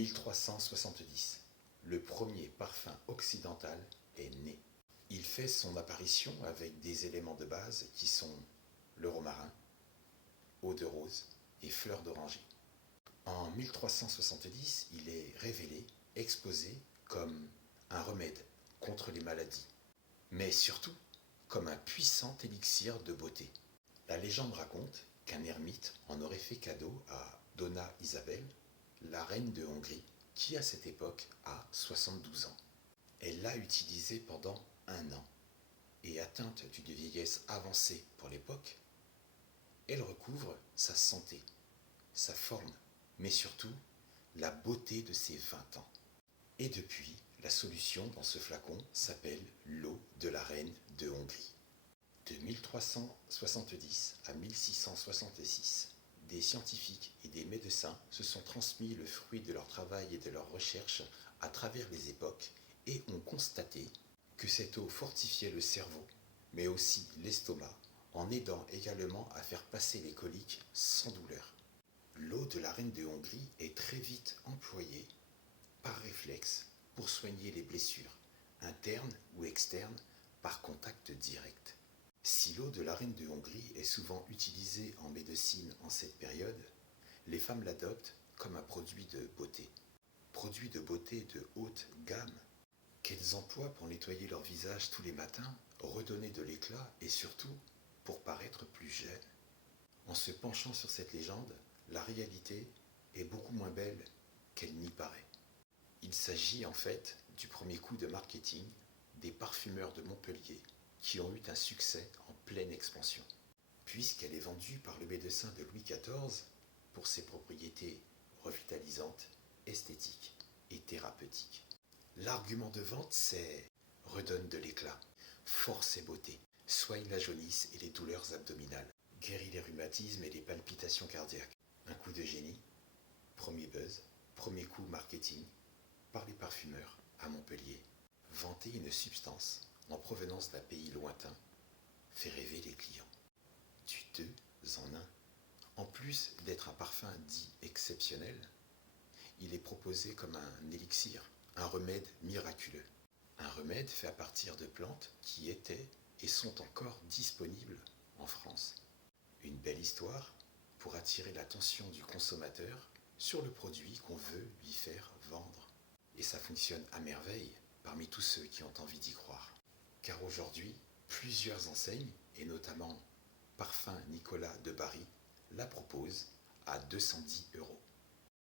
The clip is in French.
1370, le premier parfum occidental est né. Il fait son apparition avec des éléments de base qui sont le romarin, eau de rose et fleurs d'oranger. En 1370, il est révélé, exposé comme un remède contre les maladies, mais surtout comme un puissant élixir de beauté. La légende raconte qu'un ermite en aurait fait cadeau à Donna Isabelle, la reine de Hongrie, qui à cette époque a 72 ans. Elle l'a utilisé pendant 1 an, et atteinte d'une vieillesse avancée pour l'époque, elle recouvre sa santé, sa forme, mais surtout la beauté de ses 20 ans. Et depuis, la solution dans ce flacon s'appelle l'eau de la reine de Hongrie. De 1370 à 1666, des scientifiques et des médecins se sont transmis le fruit de leur travail et de leurs recherches à travers les époques et ont constaté que cette eau fortifiait le cerveau, mais aussi l'estomac, en aidant également à faire passer les coliques sans douleur. L'eau de la reine de Hongrie est très vite employée par réflexe pour soigner les blessures, internes ou externes, par contact direct. Si l'eau de la reine de Hongrie est souvent utilisée en médecine en cette période, les femmes l'adoptent comme un produit de beauté. Produit de beauté de haute gamme qu'elles emploient pour nettoyer leur visage tous les matins, redonner de l'éclat et surtout pour paraître plus jeunes. En se penchant sur cette légende, la réalité est beaucoup moins belle qu'elle n'y paraît. Il s'agit en fait du premier coup de marketing des parfumeurs de Montpellier qui ont eu un succès en pleine expansion, puisqu'elle est vendue par le médecin de Louis XIV pour ses propriétés revitalisantes, esthétiques et thérapeutiques. L'argument de vente, c'est « redonne de l'éclat, force et beauté, soigne la jaunisse et les douleurs abdominales, guérit les rhumatismes et les palpitations cardiaques ». Un coup de génie, premier buzz, premier coup marketing par les parfumeurs à Montpellier. Vanter une substance en provenance d'un pays lointain fait rêver les clients. Du deux en un. En plus d'être un parfum dit exceptionnel, il est proposé comme un élixir, un remède miraculeux. Un remède fait à partir de plantes qui étaient et sont encore disponibles en France. Une belle histoire pour attirer l'attention du consommateur sur le produit qu'on veut lui faire vendre. Et ça fonctionne à merveille parmi tous ceux qui ont envie d'y croire. Car aujourd'hui, plusieurs enseignes, et notamment Parfum Nicolas de Bari, la proposent à 210 €.